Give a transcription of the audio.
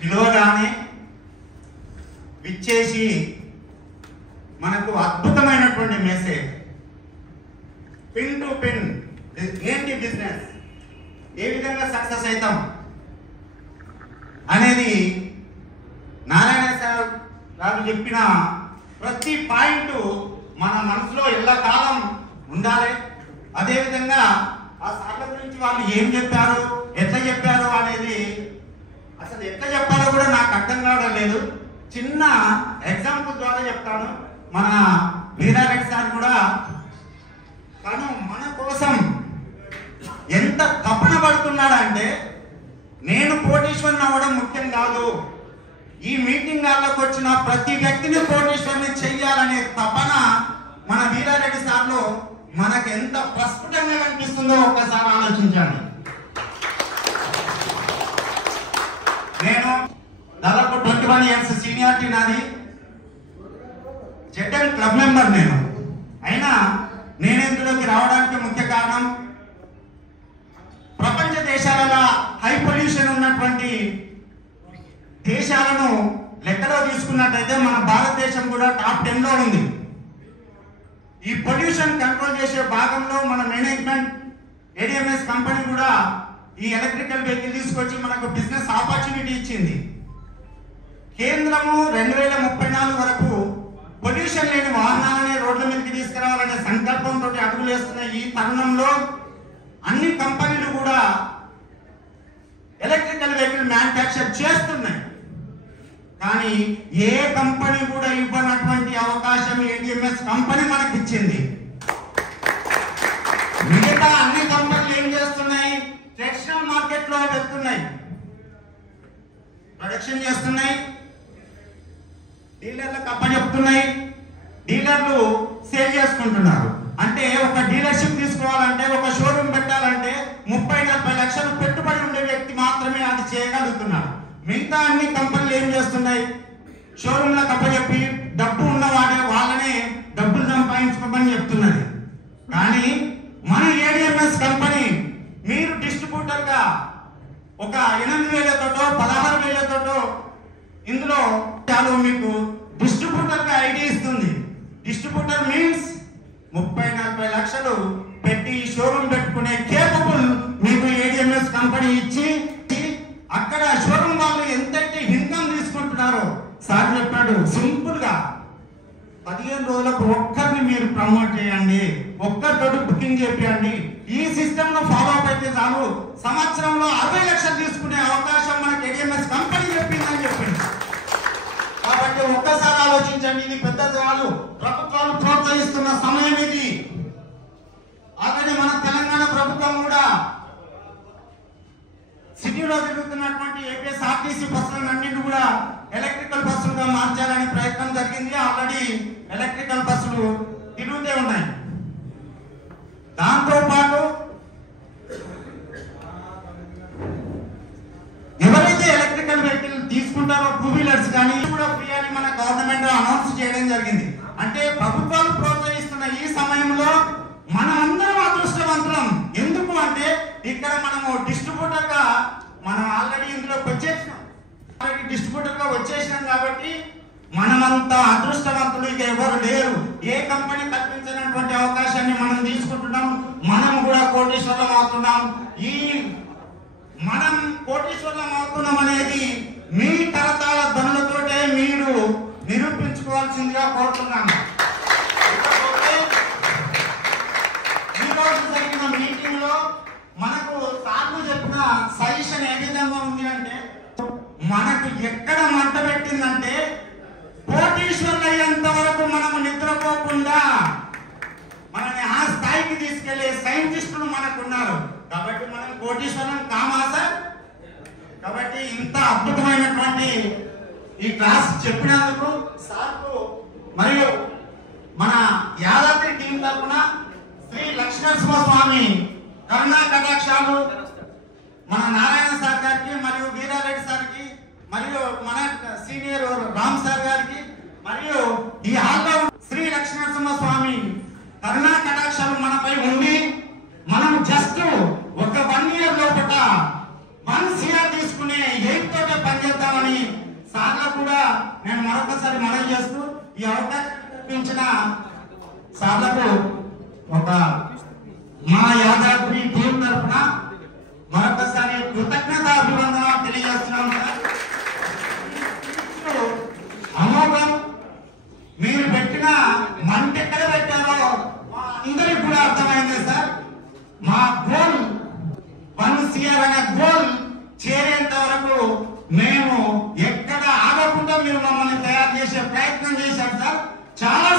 పిలువగానే విచ్చేసి మనకు అద్భుతమైనటువంటి మెసేజ్, పిన్ టు పిన్ ఏంటి బిజినెస్, ఏ విధంగా సక్సెస్ అవుతాం అనేది నారాయణ సార్ గారు చెప్పిన ప్రతి పాయింట్ మన మనసులో ఎల్లకాలం ఉండాలి. అదేవిధంగా ఆ సార్ల గురించి వాళ్ళు ఏం చెప్పారు, ఎట్లా చెప్పారు అనేది అసలు ఎట్లా చెప్పాలో కూడా నాకు అర్థం కావడం లేదు. చిన్న ఎగ్జాంపుల్ ద్వారా చెప్తాను. మన వీరారెడ్డి సార్ కూడా తను మన కోసం ఎంత తపన పడుతున్నాడంటే, నేను కోటీశ్వరుని అవ్వడం ముఖ్యం కాదు, ఈ మీటింగ్ హాల్లోకి వచ్చిన ప్రతి వ్యక్తిని కోటీశ్వరుని చెయ్యాలనే తపన మన వీరారెడ్డి సార్లో మనకు ఎంత ప్రస్ఫుటంగా కనిపిస్తుందో ఒక్కసారి ఆలోచించండి. నేను దాదాపు 21 years సీనియారిటీ నాది, జెడ్ఎన్ క్లబ్ మెంబర్ నేను. అయినా నేను ఇందులోకి రావడానికి ముఖ్య కారణం, ప్రపంచ దేశాలలో హై పొల్యూషన్ ఉన్నటువంటి దేశాలను లెక్కలో తీసుకున్నట్టయితే మన భారతదేశం కూడా టాప్ 10లో ఉంది. ఈ పొల్యూషన్ కంట్రోల్ చేసే భాగంలో మన మేనేజ్మెంట్ ADMS కంపెనీ కూడా ఈ ఎలక్ట్రికల్ వెహికల్ తీసుకొచ్చి మనకు బిజినెస్ ఆపర్చునిటీ ఇచ్చింది. కేంద్రము 2034 వరకు పొల్యూషన్ లేని వాహనాలని రోడ్ల మీదకి తీసుకురావాలనే సంకల్పంతో అడుగులు వేస్తున్న ఈ తరుణంలో అన్ని కంపెనీలు కూడా ఎలక్ట్రికల్ వెహికల్ మ్యానుఫ్యాక్చర్ చేస్తున్నాయి. కానీ ఏ కంపెనీ కూడా ఇవ్వనటువంటి అవకాశం ADMS కంపెనీ మనకి ఇచ్చింది. మిగతా అన్ని కంపెనీలు ఏం చేస్తున్నాయి, ట్రెడిషనల్ మార్కెట్ లో వెళ్తున్నాయి, ప్రొడక్షన్ చేస్తున్నాయి, డీలర్లకు అప్పచెప్తున్నాయి, డీలర్లు సేల్ చేసుకుంటున్నారు. అంటే ఒక డీలర్షిప్ తీసుకోవాలంటే, ఒక షోరూమ్ పెట్టాలంటే 30-40 లక్షలు పెట్టుబడి ఉండే వ్యక్తి మాత్రమే అది చేయగలుగుతున్నాడు. మిగతా అన్ని కంపెనీలు ఏం చేస్తున్నాయి, షోరూమ్లకు అప్పచెప్పి డబ్బు ఉన్న వాళ్ళనే డబ్బులు సంపాదించుకోమని చెప్తున్నది. కానీ మన ADMS కంపెనీ మీరు డిస్ట్రిబ్యూటర్ గా ఒక 8,000తోటో 16,000తోటో ఇందులో చాలు మీకు డిస్ట్రిబ్యూటర్ గా ఐడి ఇస్తుంది. డిస్ట్రిబ్యూటర్ మీన్స్ 30-40 లక్షలు పెట్టి షోరూమ్ పెట్టుకునే కేపబుల్ మీకు ADMS కంపెనీ ఇచ్చి, అక్కడ షోరూమ్ వాళ్ళు ఎంతైతే ఇన్కమ్ తీసుకుంటున్నారో సార్ చెప్పాడు, సింపుల్ గా 15 రోజులకు ఒక్కరిని మీరు ప్రమోట్ చేయండి, ఒక్కరితో బుకింగ్ చేయండి, ఈ సిస్టమ్ లో ఫాలో అప్ అయితే చాలు, సంవత్సరంలో 60 లక్షలు తీసుకునే అవకాశం మనకి ADMS కంపెనీ చెప్పిందని చెప్పింది. కాబట్టి ఒక్కసారి ఆలోచించండి, ఇది పెద్ద చాలు, ప్రభుత్వాలు ప్రోత్సహిస్తున్న సమయం ఇది. ఆల్రెడీ మన తెలంగాణ ప్రభుత్వం కూడా సిటీలో తిరుగుతున్నటువంటి APSRTC బస్సులన్నింటినీ కూడా ఎలక్ట్రికల్ బస్సులుగా మార్చాలని ప్రయత్నం జరిగింది. ఆల్రెడీ ఎలక్ట్రికల్ బస్సులు తిరుగుతూ ఉన్నాయి. దాంతో పాటు ఎవరైతే ఎలక్ట్రికల్ వెహికల్ తీసుకుంటారో, 2 వీలర్స్ కానీ కూడా ఫ్రీ అని మన గవర్నమెంట్ అనౌన్స్ చేయడం జరిగింది. అంటే ప్రభుత్వాలు ప్రోత్సహిస్తున్న ఈ సమయంలో మనం అందరం అదృష్టవంతులం. ఎందుకు అంటే ఇక్కడ మనము డిస్ట్రిబ్యూటర్ గా మనం ఆల్రెడీ ఇందులోకి వచ్చేసినాం, కాబట్టి మనమంతా అదృష్టవంతులు ఇక ఎవరు లేరు. ఏ కంపెనీ కల్పించినటువంటి అవకాశాన్ని మనం తీసుకుంటున్నాం, మనం కూడా కోటీశ్వరం అవుతున్నాం. ఈ మనం కోటీశ్వరం అవుతున్నాం అనేది మీ కరతాళ ధ్వనులతోటే మీరు నిరూపించుకోవాల్సిందిగా కోరుతున్నాను. ఈరోజు జరిగిన మీటింగ్ లో మనకు సార్లు చెప్పిన సజెషన్ ఏ విధంగా ఉంది అంటే, మనకు ఎక్కడ మంట పెట్టిందంటే కోటీశ్వరులు అయ్యేంత వరకు మనము నిద్రపోకుండా మనని ఆ స్థాయికి తీసుకెళ్లే సైంటిస్టులు మనకున్నారు. కాబట్టి మనం కోటీశ్వరం కామా సార్? కాబట్టి ఇంత అద్భుతమైనటువంటి ఈ క్లాస్ చెప్పినందుకు సార్కు మరియు మన యాదాద్రి టీం తరఫున శ్రీ లక్ష్మీనరసింహస్వామి కరుణా కటాక్షాలు మన నారాయణ సార్ గారికి మరియు వీరారెడ్డి సార్కి మరియు మన సీనియర్ రామ్ సార్ గారికి మరియు ఈ హాల్లో శ్రీ లక్ష్మీనరసింహస్వామి కరుణా కటాక్షాలు మనపై ఉండి మనం జస్ట్ ఒక 1 year లోపల 1 CR తీసుకునే 8 తోట పనిచేద్దామని సార్లకు కూడా నేను మరొకసారి మనవి చేస్తూ ఈ అవకాశం కల్పించిన సార్లకు ఒక మా యాదాద్రి టీం తరఫున మరొకసారి కృతజ్ఞత అభివందనాలు తెలియజేస్తున్నాం సార్. అమోఘం. మీరు పెట్టిన మంట ఎక్కడ పెట్టారో అందరికి కూడా అర్థమైంది సార్. మా గోల్ 1 CR అనే గోల్ చేరేంత వరకు మేము ఎక్కడ ఆగకుండా మీరు మమ్మల్ని తయారు చేసే ప్రయత్నం చేశారు సార్. చాలా